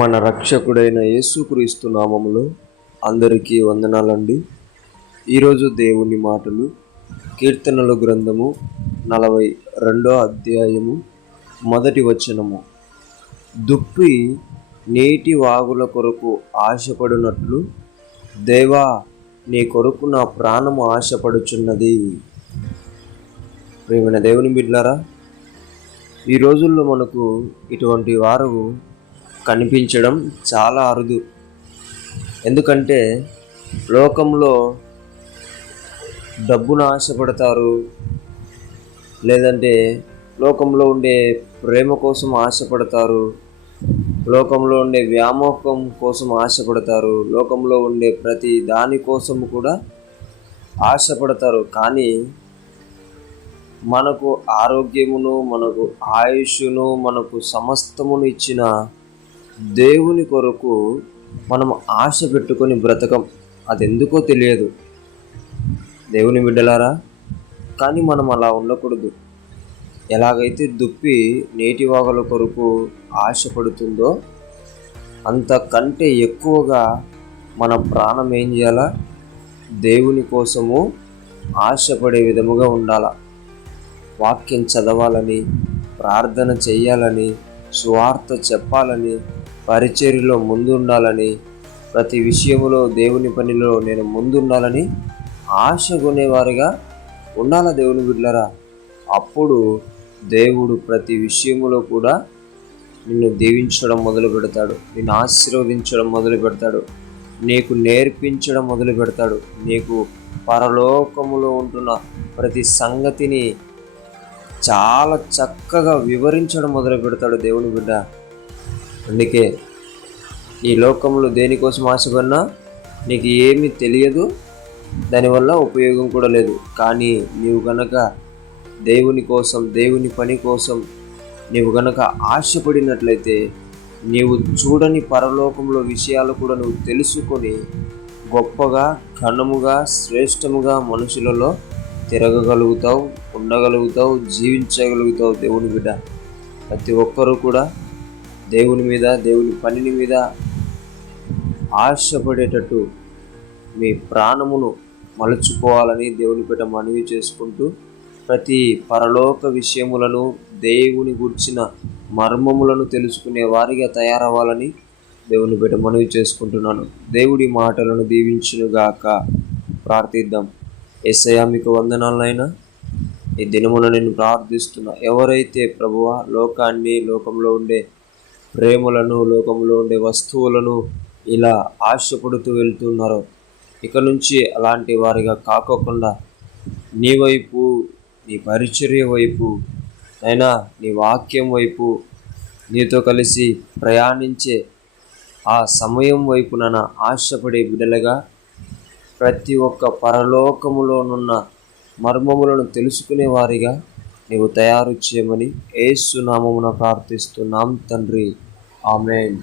మన రక్షకుడైన యేసుక్రీస్తు నామములో అందరికీ వందనాలండి. ఈరోజు దేవుని మాటలు కీర్తనల గ్రంథము 42వ అధ్యాయము 1వ వచనము. దుప్పి నీటి వాగుల కొరకు ఆశపడినట్లు దేవా, నీ కొరకు నా ప్రాణము ఆశపడుచున్నది. ప్రియమైన దేవుని బిడ్డలారా, ఈ రోజుల్లో మనకు ఇటువంటి వారు కనిపించడం చాలా అరుదు. ఎందుకంటే లోకంలో డబ్బును ఆశపడతారు, లేదంటే లోకంలో ఉండే ప్రేమ కోసం ఆశపడతారు, లోకంలో ఉండే వ్యామోహం కోసం ఆశపడతారు, లోకంలో ఉండే ప్రతి దాని కోసం కూడా ఆశపడతారు. కానీ మనకు ఆరోగ్యమును, మనకు ఆయుష్ను, మనకు సమస్తమును ఇచ్చిన దేవుని కొరకు మనం ఆశ పెట్టుకొని బ్రతకం. అదెందుకో తెలియదు దేవుని బిడ్డలారా. కానీ మనం అలా ఉండకూడదు. ఎలాగైతే దుప్పి నీటి వాగుల కొరకు ఆశపడుతుందో అంతకంటే ఎక్కువగా మన ప్రాణం ఏం చేయాలా? దేవుని కోసము ఆశపడే విధముగా ఉండాల. వాక్యం చదవాలని, ప్రార్థన చెయ్యాలని, సువార్త చెప్పాలని, పరిచర్యలో ముందుండాలని, ప్రతి విషయములో దేవుని పనిలో నేను ముందుండాలని ఆశ కొనేవారిగా ఉండాల దేవుని బిడ్డలారా. అప్పుడు దేవుడు ప్రతి విషయములో కూడా నిన్ను దీవించడం మొదలు పెడతాడు, నిన్ను ఆశీర్వదించడం మొదలు పెడతాడు, నీకు నేర్పించడం మొదలు పెడతాడు, నీకు పరలోకములో ఉంటున్న ప్రతి సంగతిని చాలా చక్కగా వివరించడం మొదలు పెడతాడు దేవుని బిడ్డ. అందుకే ఈ లోకంలో దేనికోసం ఆశపడినా నీకు ఏమీ తెలియదు, దానివల్ల ఉపయోగం కూడా లేదు. కానీ నీవు గనక దేవుని కోసం, దేవుని పని కోసం నీవు గనక ఆశపడినట్లయితే నీవు చూడని పరలోకంలో విషయాలు కూడా నువ్వు తెలుసుకొని గొప్పగా, ఘనముగా, శ్రేష్టముగా మనుషులలో తిరగగలుగుతావు, ఉండగలుగుతావు, జీవించగలుగుతావు. దేవుని బిడ్డ ప్రతి ఒక్కరూ కూడా దేవుని మీద, దేవుని పనిని మీద ఆశపడేటట్టు మీ ప్రాణమును మలుచుకోవాలని దేవుని బిడ్డ మనవి చేసుకుంటూ, ప్రతి పరలోక విషయములను, దేవుని గుర్చిన మర్మములను తెలుసుకునే వారిగా తయారవ్వాలని దేవుని బిడ్డ మనవి చేసుకుంటున్నాను. దేవుడి మాటలను దీవించునుగాక. ప్రార్థిద్దాం. యేసయ్యా, మీకు వందనాలైనా ఈ దినమున నేను ప్రార్థిస్తున్నా. ఎవరైతే ప్రభువా లోకాన్ని, లోకంలో ఉండే ప్రేమలను, లోకంలో ఉండే వస్తువులను ఇలా ఆశపడుతూ వెళ్తున్నారో, ఇక నుంచి అలాంటి వారిగా కాకోకుండా నీ వైపు, నీ పరిచర్య వైపు, అయినా నీ వాక్యం వైపు, నీతో కలిసి ప్రయాణించే ఆ సమయం వైపున ఆశపడే బిడ్డలుగా, ప్రతి ఒక్క పరలోకములోనున్న మర్మములను తెలుసుకునే వారిగా నీవు తయారు చేయమని యేసు నామమున ప్రార్థిస్తున్నాం తండ్రి. ఆమేన్.